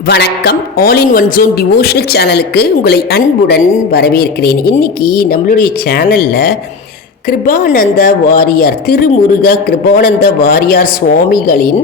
வணக்கம். All in one zone devotional சேனலுக்கு உங்களை அன்புடன் வரவேற்கிறேன். இன்னைக்கு நம்மளுடைய சேனலில் கிருபானந்த வாரியார், திருமுருக கிருபானந்த வாரியார் சுவாமிகளின்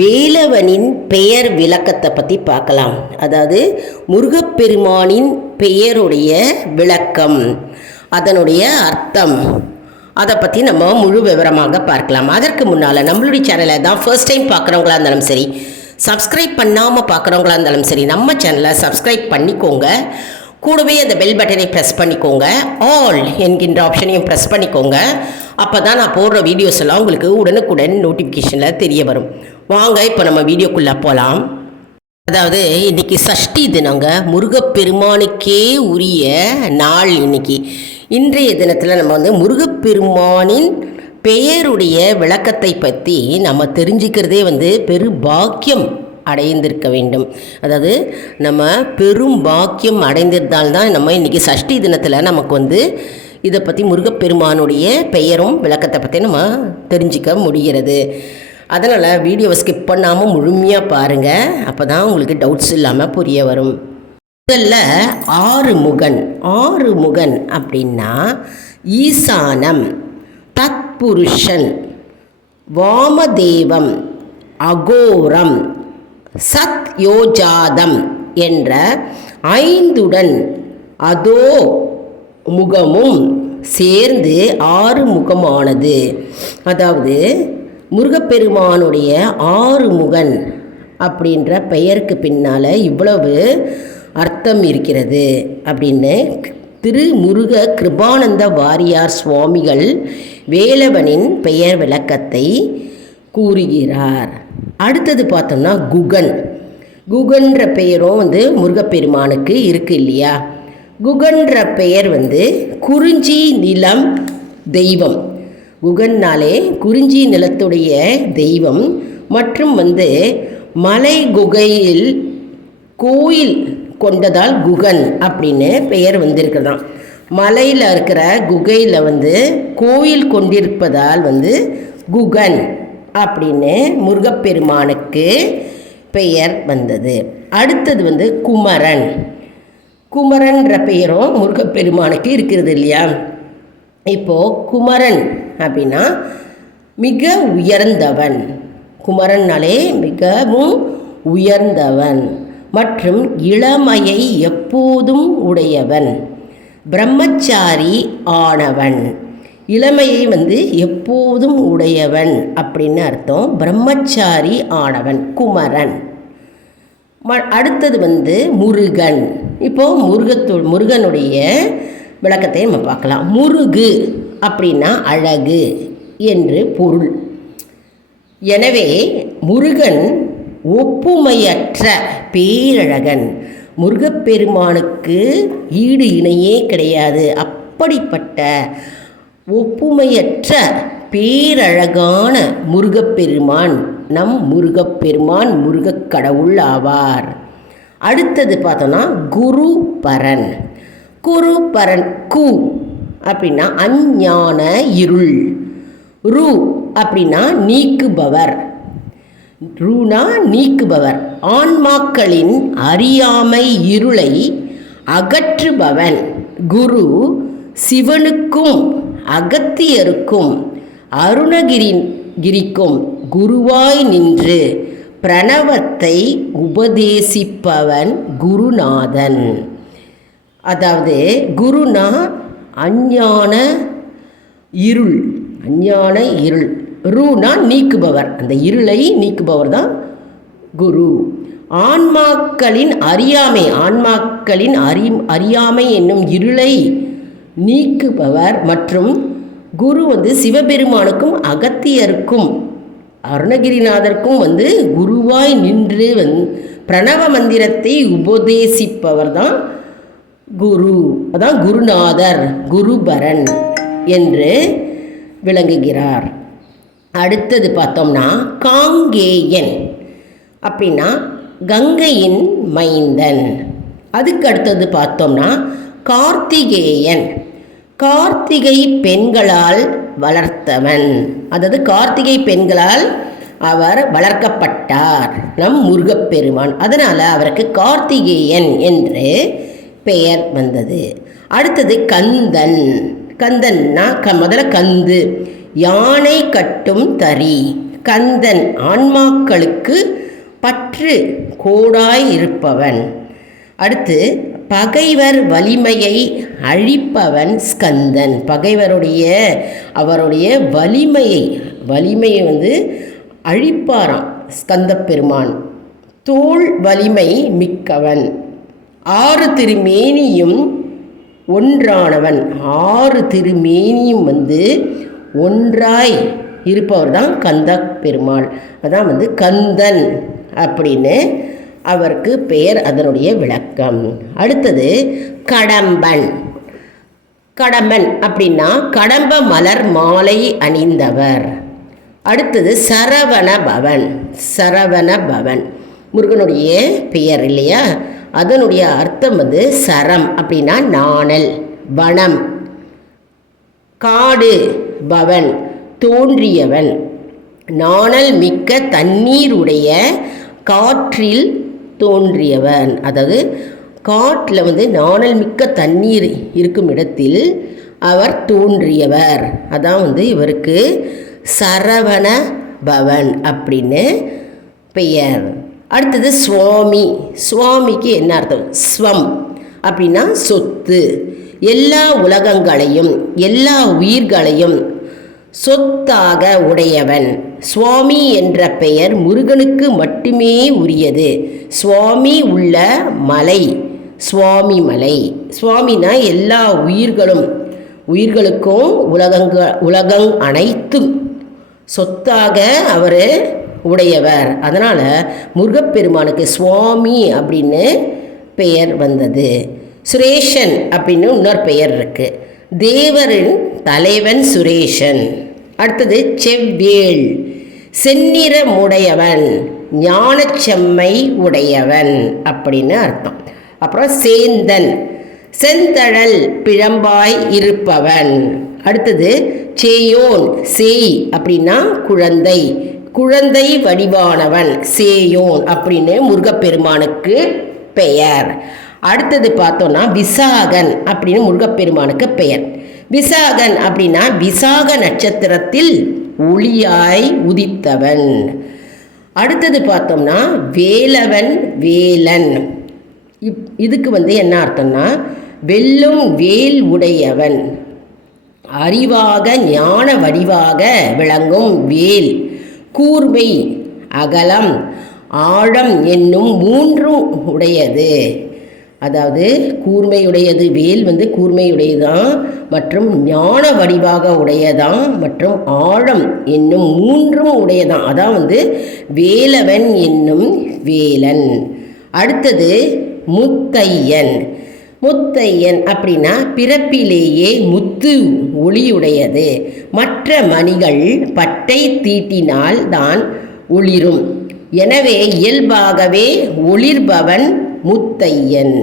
வேலவனின் பெயர் விளக்கத்தை பற்றி பார்க்கலாம். அதாவது முருகப்பெருமானின் பெயருடைய விளக்கம், அதனுடைய அர்த்தம், அதை பற்றி நம்ம முழு விவரமாக பார்க்கலாம். அதற்கு முன்னால் நம்மளுடைய சேனலை தான் ஃபர்ஸ்ட் டைம் பார்க்குறவங்களா இருந்தாலும் சரி, சப்ஸ்கிரைப் பண்ணாமல் பார்க்குறவங்களா இருந்தாலும் சரி, நம்ம சேனலை சப்ஸ்கிரைப் பண்ணிக்கோங்க. கூடவே அந்த பெல் பட்டனை ப்ரெஸ் பண்ணிக்கோங்க. ஆல் என்கின்ற ஆப்ஷனையும் ப்ரெஸ் பண்ணிக்கோங்க. அப்போ தான் நான் போடுற வீடியோஸ் எல்லாம் உங்களுக்கு உடனுக்குடன் நோட்டிஃபிகேஷனில் தெரிய வரும். வாங்க இப்போ நம்ம வீடியோக்குள்ளே போகலாம். அதாவது இன்றைக்கி சஷ்டி தினங்க, முருகப்பெருமானுக்கே உரிய நாள் இன்னைக்கு. இன்றைய தினத்தில் நம்ம முருகப்பெருமானின் பெயருடைய விளக்கத்தை பற்றி நம்ம தெரிஞ்சுக்கிறதே பெரு பாக்கியம் அடைந்திருக்க வேண்டும். அதாவது நம்ம பெரும் பாக்கியம் அடைந்திருந்தால்தான் நம்ம இன்றைக்கி சஷ்டி தினத்தில் நமக்கு இதை பற்றி முருகப்பெருமானுடைய பெயரும் விளக்கத்தை பற்றி நம்ம தெரிஞ்சிக்க முடிகிறது. அதனால் வீடியோவை ஸ்கிப் பண்ணாமல் முழுமையாக பாருங்கள். அப்போ தான் உங்களுக்கு டவுட்ஸ் இல்லாமல் புரிய வரும். முதல்ல ஆறுமுகன் அப்படின்னா ஈசானம், தத்புருஷன், வாமதேவம், அகோரம், சத்யோஜாதம் என்ற 5 அதோ முகமும் சேர்ந்து 6 முகமானது. அதாவது முருகப்பெருமானுடைய ஆறுமுகன் அப்படின்ற பெயருக்கு பின்னால் இவ்வளவு அர்த்தம் இருக்கிறது அப்படின்னு திருமுருக கிருபானந்த வாரியார் சுவாமிகள் வேலவனின் பெயர் விளக்கத்தை கூறுகிறார். அடுத்தது பார்த்தோம்னா குகன்ற பெயரும் முருகப்பெருமானுக்கு இருக்கு இல்லையா. குகன்ற பெயர் குறிஞ்சி நிலம் தெய்வம். குகன்னாலே குறிஞ்சி நிலத்துடைய தெய்வம். மற்றும் மலை குகையில் கோயில் கொண்டதால் குகன் அப்படின்னு பெயர் வந்திருக்கிறதாம். மலையில் இருக்கிற குகையில் கோயில் கொண்டிருப்பதால் குகன் அப்படின்னு முருகப்பெருமானுக்கு பெயர் வந்தது. அடுத்தது குமரன்ற பெயரும் முருகப்பெருமானுக்கு இருக்கிறது இல்லையா. இப்போது குமரன் அப்படின்னா மிக உயர்ந்தவன். குமரன்னாலே மிகவும் உயர்ந்தவன் மற்றும் இளமையை எப்போதும் உடையவன், பிரம்மச்சாரி ஆனவன். இளமையை எப்போதும் உடையவன் அப்படின்னு அர்த்தம். பிரம்மச்சாரி ஆனவன் குமரன். அடுத்தது முருகன். இப்போது முருகனுடைய விளக்கத்தை நம்ம பார்க்கலாம். முருகு அப்படின்னா அழகு என்று பொருள். எனவே முருகன் ஒப்புமையற்ற பேரழகன். முருகப்பெருமானுக்கு ஈடு இணையே கிடையாது. அப்படிப்பட்ட ஒப்புமையற்ற பேரழகான முருகப்பெருமான் நம் முருகப்பெருமான் முருகக் கடவுள் ஆவார். அடுத்தது பார்த்தோன்னா குருபரன். கு அப்படின்னா அஞ்ஞான இருள். ரு அப்படின்னா நீக்குபவர். ரூனா நீக்குபவர். ஆன்மாக்களின் அறியாமை இருளை அகற்றுபவன். குரு சிவனுக்கும் அகத்தியருக்கும் அருணகிரிக்கும் குருவாய் நின்று பிரணவத்தை உபதேசிப்பவன் குருநாதன். அதாவது குருனா அஞ்ஞான இருள். ரூனா நீக்குபவர். அந்த இருளை நீக்குபவர் தான் குரு. ஆன்மாக்களின் அறியாமை என்னும் இருளை நீக்குபவர். மற்றும் குரு சிவபெருமானுக்கும் அகத்தியருக்கும் அருணகிரிநாதருக்கும் குருவாய் நின்று பிரணவ மந்திரத்தை உபதேசிப்பவர் தான் குரு. அதான் குருநாதர், குருபரன் என்று விளங்குகிறார். அடுத்தது பார்த்தோம்னா காங்கேயன் அப்படின்னா கங்கையின் மைந்தன். அதுக்கு அடுத்தது பார்த்தோம்னா கார்த்திகேயன். கார்த்திகை பெண்களால் வளர்த்தவன். அதாவது கார்த்திகை பெண்களால் அவர் வளர்க்கப்பட்டார் நம் முருகப்பெருமான். அதனால் அவருக்கு கார்த்திகேயன் என்று பெயர் வந்தது. அடுத்தது கந்தன். கந்தன்னா முதல்ல கந்து, யானை கட்டும் தறி. கந்தன் ஆன்மாக்களுக்கு பற்று கோடாய் இருப்பவன். அடுத்து பகைவர் வலிமையை அழிப்பவன் ஸ்கந்தன். அவருடைய வலிமையை அழிப்பாராம் ஸ்கந்த பெருமான். தோள் வலிமை மிக்கவன். 6 திருமேனியும் ஒன்றானவன். 6 திருமேனியும் ஒன்றாய் இருப்பவர் தான் கந்த பெருமாள். அதான் கந்தன் அப்படின்னு அவருக்கு பெயர், அதனுடைய விளக்கம். அடுத்தது கடம்பன். கடம்பன் அப்படின்னா கடம்ப மலர் மாலை அணிந்தவர். அடுத்தது சரவணபவன். சரவணபவன் முருகனுடைய பெயர் இல்லையா? அதனுடைய அர்த்தம் சரம் அப்படின்னா நாணல், வனம், காடு, பவன் தோன்றியவன். நாணல் மிக்க தண்ணீருடைய காற்றில் தோன்றியவன். அதாவது காட்டில் நாணல் மிக்க தண்ணீர் இருக்கும் இடத்தில் அவர் தோன்றியவர். அதான் இவருக்கு சரவண பவன் அப்படின்னு பெயர். அடுத்தது சுவாமி. சுவாமிக்கு என்ன அர்த்தம்? ஸ்வம் அப்படின்னா சொத்து. எல்லா உலகங்களையும் எல்லா உயிர்களையும் சொத்தாக உடையவன். சுவாமி என்ற பெயர் முருகனுக்கு மட்டுமே உரியது. சுவாமி உள்ள மலை சுவாமி மலை. சுவாமினா எல்லா உயிர்களுக்கும் உலகம் அனைத்தும் சொத்தாக அவர் உடையவர். அதனால் முருகப்பெருமானுக்கு சுவாமி அப்படின்னு பெயர் வந்தது. சுரேஷன் அப்படின்னு இன்னொரு பெயர் இருக்குது. தேவரின் தலைவன் சுரேஷன். அடுத்தது செவ்வேள். செந்நிறமுடையவன், ஞானச்செம்மை உடையவன் அப்படின்னு அர்த்தம். அப்புறம் சேந்தன், செந்தழல் பிழம்பாய் இருப்பவன். அடுத்தது சேயோன். சேய் அப்படின்னா குழந்தை, குழந்தை வடிவானவன் சேயோன் அப்படின்னு முருகப்பெருமானுக்கு பெயர். அடுத்தது பார்த்தோன்னா விசாகன் அப்படின்னு முருகப்பெருமானுக்கு பெயர். விசாகன் அப்படின்னா விசாக நட்சத்திரத்தில் ஒளியாய் உதித்தவன். அடுத்தது பார்த்தோம்னா வேலவன் வேலன். இதுக்கு என்ன அர்த்தம்னா வெல்லும் வேல் உடையவன், அறிவாக ஞான வடிவாக விளங்கும் வேல், கூர்மை, அகலம், ஆழம் என்னும் 3 உடையது. அதாவது கூர்மையுடையது, வேல் கூர்மையுடையதான், மற்றும் ஞான வடிவாக உடையதான், மற்றும் ஆழம் என்னும் 3 உடையதான். அதான் வேலவன் என்னும் வேலன். அடுத்தது முத்தையன். முத்தையன் அப்படின்னா பிறப்பிலேயே முத்து ஒளியுடையது. மற்ற மணிகள் பட்டை தீட்டினால் தான் ஒளிரும். எனவே இயல்பாகவே ஒளிர்பவன் முத்தையன்.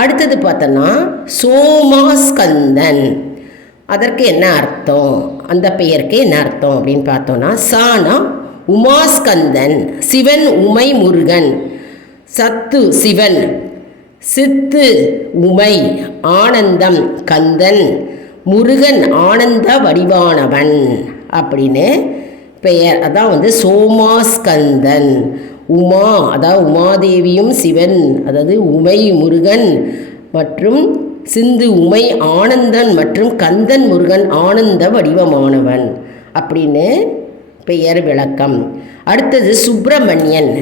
அடுத்தது பார்த்தோன்னா சோமாஸ்கந்தன். அதற்கு என்ன அர்த்தம்? அந்த பெயருக்கு என்ன அர்த்தம் அப்படின்னு பார்த்தோன்னா சானா உமாஸ்கந்தன், சிவன் உமை முருகன், சத்து சிவன், சித்து உமை, ஆனந்தம் கந்தன், முருகன் ஆனந்த வடிவானவன் அப்படின்னு பெயர். அதான் சோமாஸ்கந்தன். உமா அதாவது உமாதேவியும் சிவன், அதாவது உமை முருகன், மற்றும் சிந்து உமை ஆனந்தன், மற்றும் கந்தன் முருகன் ஆனந்த வடிவமானவன் அப்படின்னு பெயர் விளக்கம். அடுத்தது சுப்பிரமணியன்.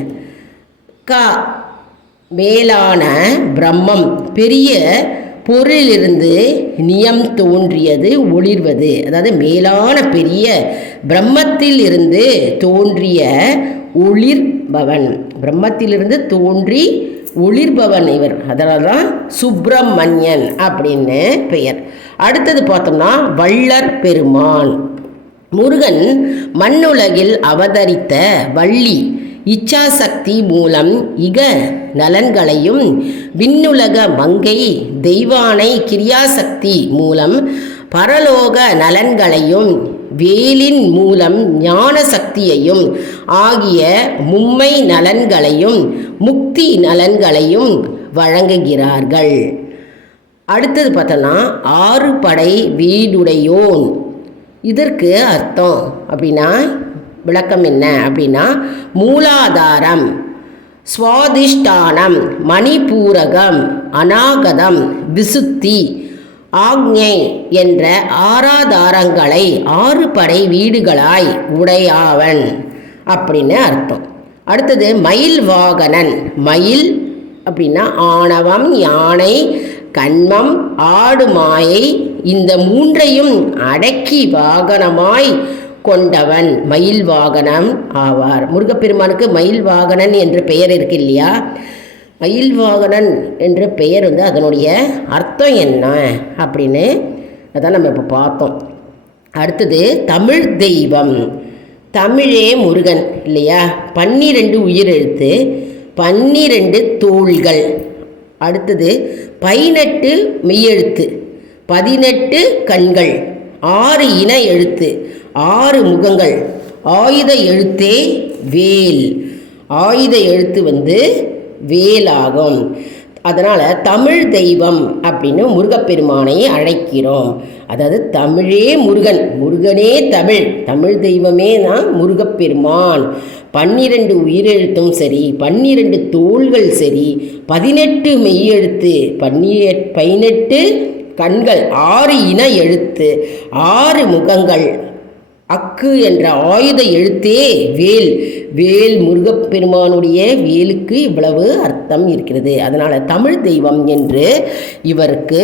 மேலான பிரம்மம், பெரிய பொருளிலிருந்து நியம் தோன்றியது ஒளிர்வது. அதாவது மேலான பெரிய பிரம்மத்தில் இருந்து தோன்றிய ஒளிர்பவன், பிரம்மத்திலிருந்து தோன்றி ஒளிர்பவன் இவர். அதனால தான் சுப்பிரமணியன் அப்படின்னு பெயர். அடுத்தது பார்த்தோம்னா வள்ளற் பெருமான். முருகன் மண்ணுலகில் அவதரித்த வள்ளி இச்சாசக்தி மூலம் இக நலன்களையும், விண்ணுலக மங்கை தெய்வானை கிரியாசக்தி மூலம் பரலோக நலன்களையும் வேலின் மூலம் ஞான சக்தியையும் ஆகிய மும்மை நலன்களையும் முக்தி நலன்களையும் வழங்குகிறார்கள். அடுத்தது பார்த்தோன்னா 6 படை வீடுடையோன். இதற்கு அர்த்தம் அப்படின்னா விளக்கம் என்ன அப்படின்னா மூலாதாரம், சுவாதிஷ்டானம், மணிபூரகம், அநாகதம், விசுத்தி, ஆக்ஞை என்ற ஆராதாரங்களை 6 படை வீடுகளாய் உடையாவன் அப்படின்னு அர்த்தம். அடுத்தது மயில் வாகனன். மயில் அப்படின்னா ஆணவம், யானை, கண்மம், ஆடு மாயை இந்த 3ஐயும் அடக்கி வாகனமாய் கொண்டவன் மயில் வாகனம் ஆவார். முருகப்பெருமானுக்கு மயில் வாகனன் என்று பெயர் இருக்கு இல்லையா? மயில் வாகனன் என்ற பெயர் அதனுடைய அர்த்தம் என்ன அப்படின்னு அதான் நம்ம இப்போ பார்த்தோம். அடுத்தது தமிழ் தெய்வம். தமிழே முருகன் இல்லையா? 12 உயிரெழுத்து, 12 தோள்கள். அடுத்தது 18 மெய்யெழுத்து, 18 கண்கள், 6 இன எழுத்து, 6 முகங்கள். ஆயுத எழுத்தே வேல். ஆயுத எழுத்து வேலாகும். அதனால் தமிழ் தெய்வம் அப்படின்னு முருகப்பெருமானை அழைக்கிறோம். அதாவது தமிழே முருகன், முருகனே தமிழ், தமிழ் தெய்வமே தான் முருகப்பெருமான். 12 உயிரெழுத்தும் சரி, 12 தோள்கள் சரி, 18 மெய்யெழுத்து, 18 கண்கள், 6 இன எழுத்து, 6 முகங்கள், அக்கு என்ற ஆயுத எழுத்தே வேல். வேல் முருகப்பெருமானுடைய வேலுக்கு இவ்வளவு அர்த்தம் இருக்கிறது. அதனால் தமிழ் தெய்வம் என்று இவருக்கு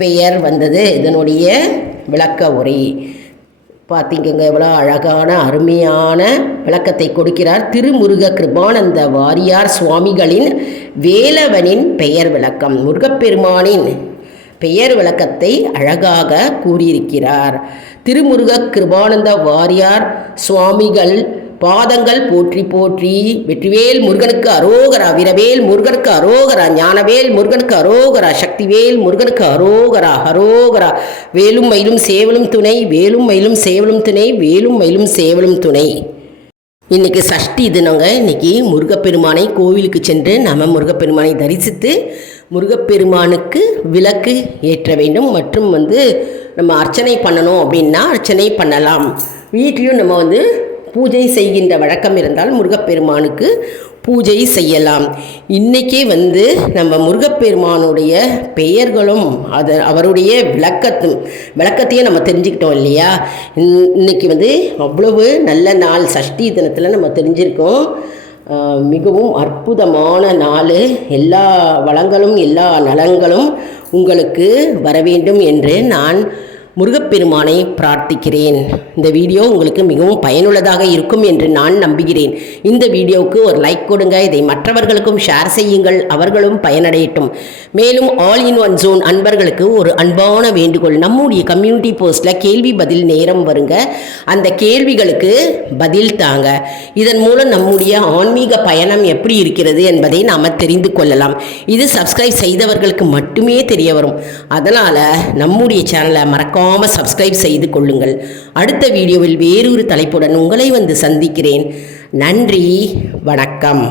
பெயர் வந்தது. இதனுடைய விளக்க உரை பார்த்திங்கங்க, எவ்வளோ அழகான அருமையான விளக்கத்தை கொடுக்கிறார் திருமுருக கிருபானந்த வாரியார் சுவாமிகளின் வேலவனின் பெயர் விளக்கம். முருகப்பெருமானின் பெயர் விளக்கத்தை அழகாக கூறியிருக்கிறார். திருமுருக கிருபானந்த வாரியார் சுவாமிகள் பாதங்கள் போற்றி போற்றி. வெற்றிவேல் முருகனுக்கு அரோகரா, வீரவேல் முருகனுக்கு அரோகரா, ஞானவேல் முருகனுக்கு அரோகரா, சக்திவேல் முருகனுக்கு அரோகரா, அரோகரா. வேலும் மயிலும் சேவலும் துணை, வேலும் மயிலும் சேவலும் துணை, வேலும் மயிலும் சேவலும் துணை. இன்றைக்கி சஷ்டி தினங்க. இன்றைக்கி முருகப்பெருமானை கோவிலுக்கு சென்று நம்ம முருகப்பெருமானை தரிசித்து முருகப்பெருமானுக்கு விளக்கு ஏற்ற வேண்டும். மற்றும் நம்ம அர்ச்சனை பண்ணணும் அப்படின்னா அர்ச்சனை பண்ணலாம். வீட்லேயும் நம்ம பூஜை செய்கின்ற வழக்கம் இருந்தால் முருகப்பெருமானுக்கு பூஜை செய்யலாம். இன்றைக்கே நம்ம முருகப்பெருமானுடைய பெயர்களும் அவருடைய விளக்கத்தையும் நம்ம தெரிஞ்சுக்கிட்டோம் இல்லையா? இன்றைக்கி அவ்வளவு நல்ல நாள். சஷ்டி தினத்தில் நம்ம தெரிஞ்சிருக்கோம். மிகவும் அற்புதமான நாள். எல்லா வளங்களும் எல்லா நலன்களும் உங்களுக்கு வர வேண்டும் என்று நான் முருகப்பெருமானை பிரார்த்திக்கிறேன். இந்த வீடியோ உங்களுக்கு மிகவும் பயனுள்ளதாக இருக்கும் என்று நான் நம்புகிறேன். இந்த வீடியோவுக்கு ஒரு லைக் கொடுங்க. இதை மற்றவர்களுக்கும் ஷேர் செய்யுங்கள், அவர்களும் பயனடையட்டும். மேலும் ஆல் இன் ஒன் ஜோன் அன்பர்களுக்கு ஒரு அன்பான வேண்டுகோள். நம்முடைய கம்யூனிட்டி போஸ்ட்டில் கேள்வி பதில் நேரம் வருங்க. அந்த கேள்விகளுக்கு பதில் தாங்க. இதன் மூலம் நம்முடைய ஆன்மீக பயணம் எப்படி இருக்கிறது என்பதை நாம் தெரிந்து கொள்ளலாம். இது சப்ஸ்கிரைப் செய்தவர்களுக்கு மட்டுமே தெரிய வரும். அதனால் நம்முடைய சேனலை மறக்காமல் சப்ஸ்கிரைப் செய்து கொள்ளுங்கள். அடுத்த வீடியோவில் வேறொரு தலைப்புடன் உங்களை சந்திக்கிறேன். நன்றி, வணக்கம்.